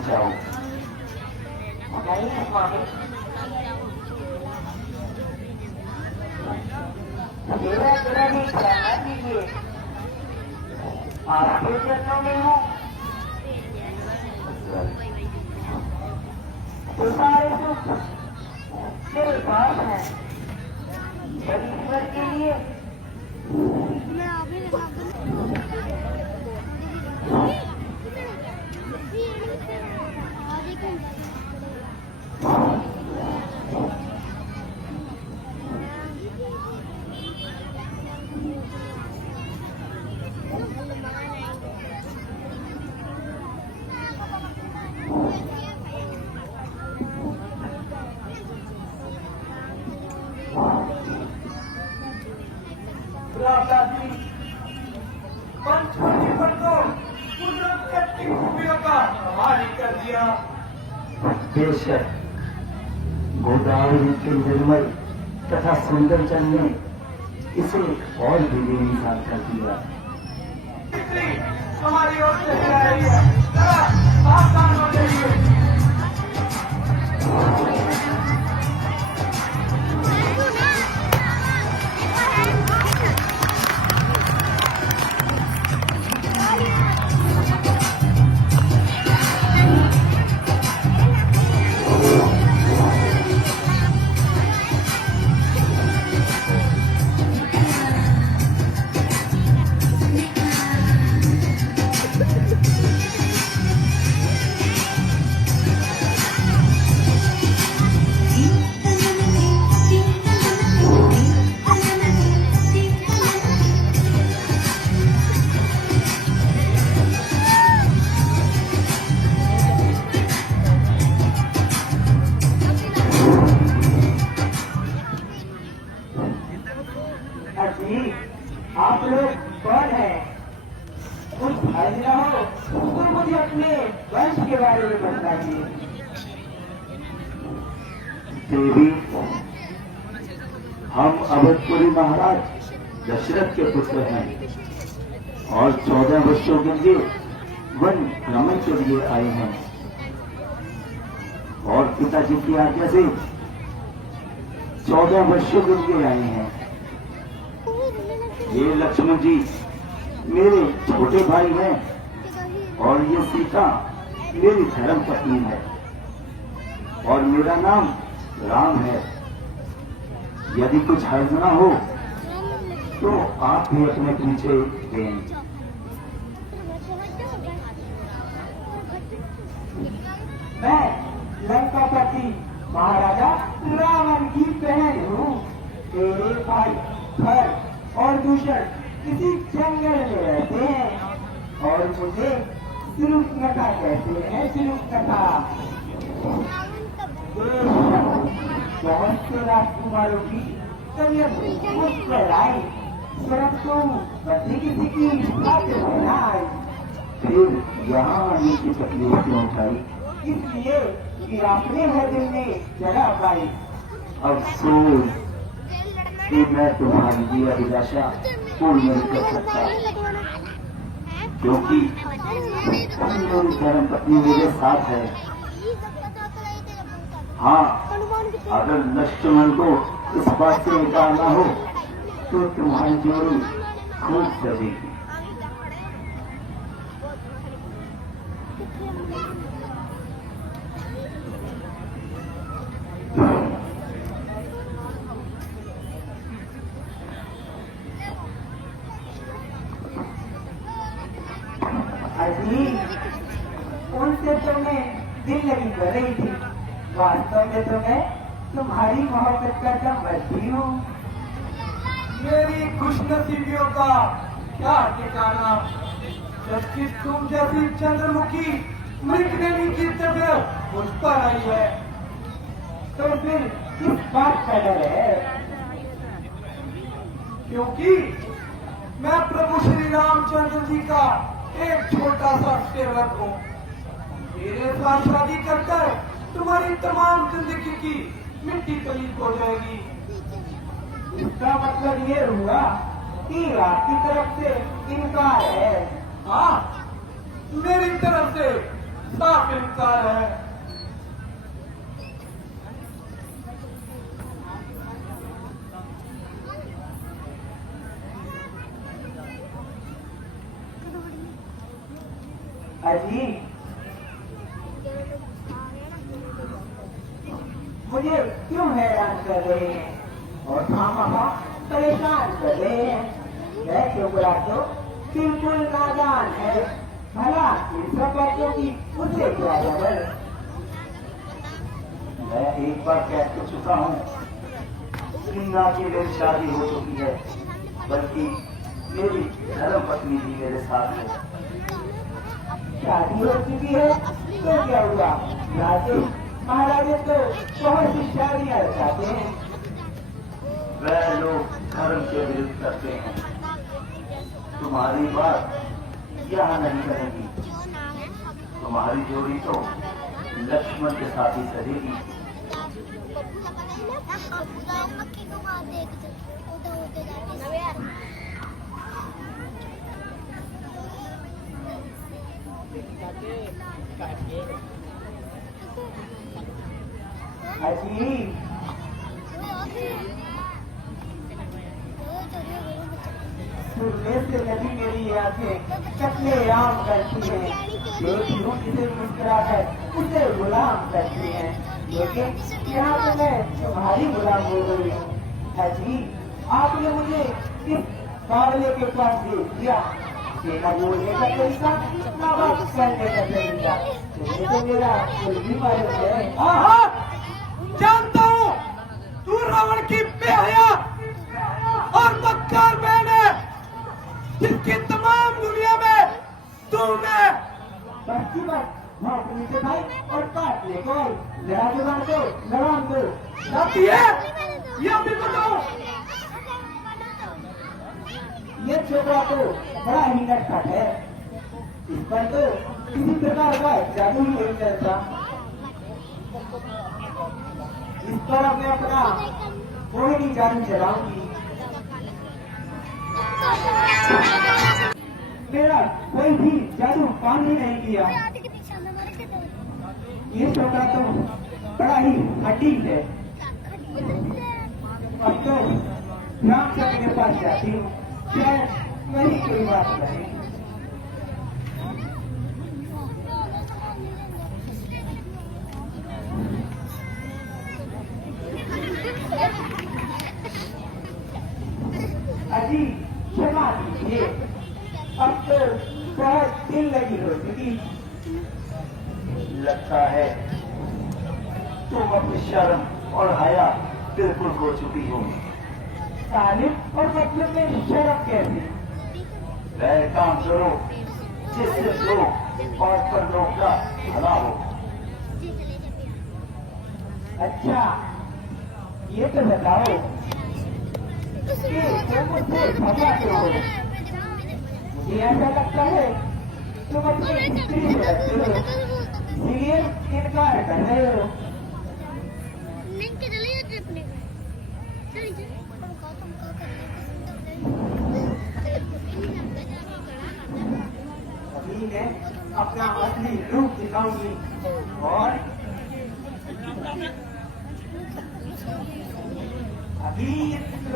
जाओ। नहीं स्वामी, मेरा जरा भी ख्याल दीजिए। आपके चरणों में हूँ तो सारे सुख मेरे पास है। पर ईश्वर के लिए बेशक गोदावरी के निर्मल तथा सुंदर जल ने इसे और भी बेमिसाल कर दिया। हमारी ओर से आ रही है, जरा सावधान हो जाइए। आप लोग कौन हैं? कुछ भाई ना हो तो मुझे अपने वंश के बारे में बताइए। देवी, हम अवधपुरी महाराज दशरथ के पुत्र हैं और 14 वर्षों के लिए वन भ्रमण के लिए आए हैं और पिताजी की आज्ञा से 14 वर्षों के लिए आए हैं। ये लक्ष्मण जी मेरे छोटे भाई हैं और ये सीता मेरी धर्म पत्नी है और मेरा नाम राम है। यदि कुछ हर्ज ना हो तो आप भी अपने पीछे दें। मैं लंकापति महाराजा रावण की बहन हूँ। मेरे भाई घर और दूसर किसी जंगल में रहते हैं और मुझे सुलूकनखा कहते हैं। सुलूकनखा बहुत से राजकुमारों की तबीयत मुश्किल आई, परंतु बच्चे किसी की खातिर न आई। फिर यहाँ आने की तकलीफ क्यों उठाई? इसलिए कि आपने हर दिन में जगह पाई। अफसोस कि मैं तुम्हारी ये अभिलाषा पूर्ण नहीं कर सकता, क्योंकि मेरी धर्म पत्नी मेरे साथ है। हाँ, अगर लक्ष्मण को इस बात से निकालना हो तो तुम्हारी जोड़ी खूब सजेगी। उनसे तो मैं दिल लगी कर रही थी, वास्तव में तो मैं तुम्हारी मोहब्बत का समझती हूँ। मेरी खुशनसीबियों का क्या ठिकाना, जबकि तुम जैसी चंद्रमुखी मृगनयनी की तबीयत मुझ पर आई है। तो फिर किस बात का डर है? क्योंकि मैं प्रभु श्री रामचंद्र जी का एक छोटा सा सेवक हूँ। मेरे साथ शादी कर तुम्हारी तमाम जिंदगी की मिट्टी कलीप हो जाएगी। इसका मतलब ये हुआ कि आपकी तरफ से इनकार है? हाँ, मेरी तरफ से साफ इनकार है। अजी मुझे क्यों हैरान कर रहे हैं और खामखा परेशान कर रहे हैं? मैं छोकरा तो बिल्कुल नादान है। भला इन सब बच्चों की मुझसे क्या खबर? मैं एक बार कह तो चुका हूँ कि ना कि मेरी शादी हो चुकी है, बल्कि मेरी धर्म पत्नी भी मेरे साथ है। शादी हो चुकी है तो क्या हुआ? राजे महाराजे तो बहुत सी शादियां रचाते हैं। वह लोग धर्म के विरुद्ध करते हैं। तुम्हारी बात यहाँ नहीं करेगी। तुम्हारी जोड़ी तो लक्ष्मण के साथ ही सजेगी। अजी सुनने से नदी मेरी आंखें कतले आम करती हैं। देखती हूँ किसे मुस्कुराकर उसे गुलाम करती हैं, लेकिन यहाँ तो मैं तुम्हारी गुलाम हो गई हूँ। अजी आपने मुझे इस काबले के पास भेज दिया। सेना बोलने का तरीका, माँ बाप करने का तरीका, तुम्हें तो मेरा कोई भी मालूम है। आहा, जानता हूँ तू रावण की बेहया और मक्कार बहन है, जिसकी तमाम दुनिया में तूने बस की बात भौंकने से भाई और काट ले कोई लड़ा जुगाड़ दो, लगाम दो। जाती है। ये भी बताओ, ये छोकरा तो बड़ा ही नटखट है। इस पर तो किसी प्रकार का जादू ही नहीं चलता। इस पर अब मैं अपना कोई भी जादू चलाऊंगी। मेरा कोई भी जादू काम ही नहीं किया। ये छोकरा तो बड़ा ही हड्डी है। अब तो रामचंद्र के पास जाती हूँ, शायद वही कोई बात नहीं। अजी क्षमा कीजिए, अब तो बहुत दिल लगी हो चुकी। लगता है तुम अपनी शर्म और हया बिल्कुल खो चुकी हो। तारीफ और मतलब में शर्म कैसे? वह काम करो जिससे लोग और पर लोग का भला हो। अच्छा ये तो बताओ कि तुम मुझसे भगा क्यों हो? मुझे ऐसा लगता है तुम अपनी स्त्री से रखते हो, इसलिए इनकार कर रहे हो। अभी मैं अपना असली रूप दिखाऊंगी और अभी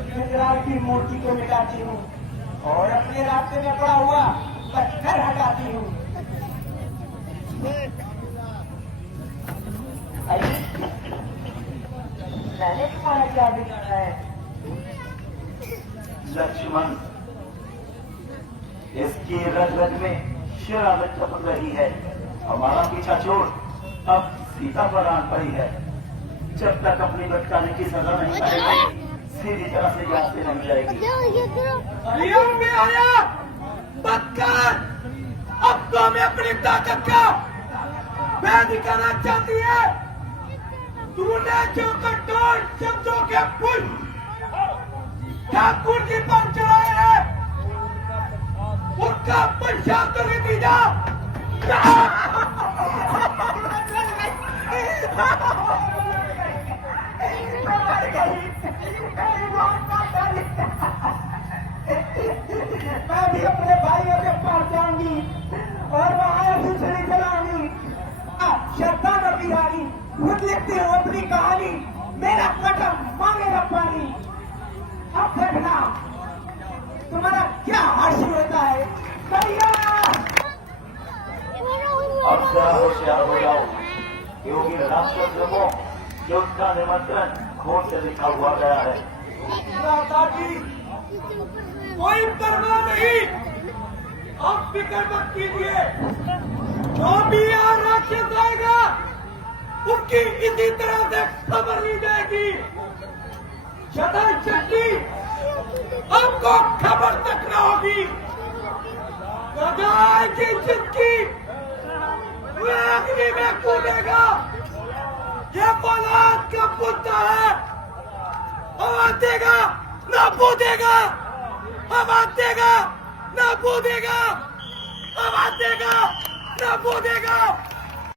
खंजरार की मूर्ति को मिटाती हूँ और अपने रास्ते में पड़ा हुआ पत्थर हटाती हूँ। मैंने तुम्हारा क्या बिगाड़ा है? लक्ष्मण, इसकी रग रग में शरारत टपक रही है। हमारा पीछा छोड़, अब सीता पर आन पड़ी है। जब तक अपनी भटकाने की सजा नहीं पाएगी, सीधी तरह से यहाँ से नहीं जाएगी। अरियम में आया बदकार, अब तो हमें अपनी ताकत का मैं दिखाना चाहती है। तूने जो कठोर शब्दों के पुल ठाकुर जी पर चढ़ाए हैं, उनका पश्चात तो नहीं दीजा। मैं भी अपने भाइयों के पास जाऊंगी और वहां दूसरी चलाऊंगी। मेरी रानी, खुद लिखते हो अपनी कहानी, मेरा कदम मांगेगा पानी। अब देखना तुम्हारा क्या हासिल होता है भैया। अब जरा होशियार हो जाओ, क्योंकि राक्षस को युद्ध का निमंत्रण खोज से लिखा हुआ गया है। दादाजी कोई परवाह नहीं, आप फिक्र मत कीजिए, जो भी यहाँ राक्षस आएगा उसकी इसी तरह से खबर ली जाएगी। सदा शक्ति आपको खबर तक न होगी। गदाई की जिंदगी वह अग्नि में कूदेगा, ये फौलाद का पुत्र है, हवा देगा ना बूदेगा, हवा देगा ना बूदेगा, हवा देगा ना बूदेगा।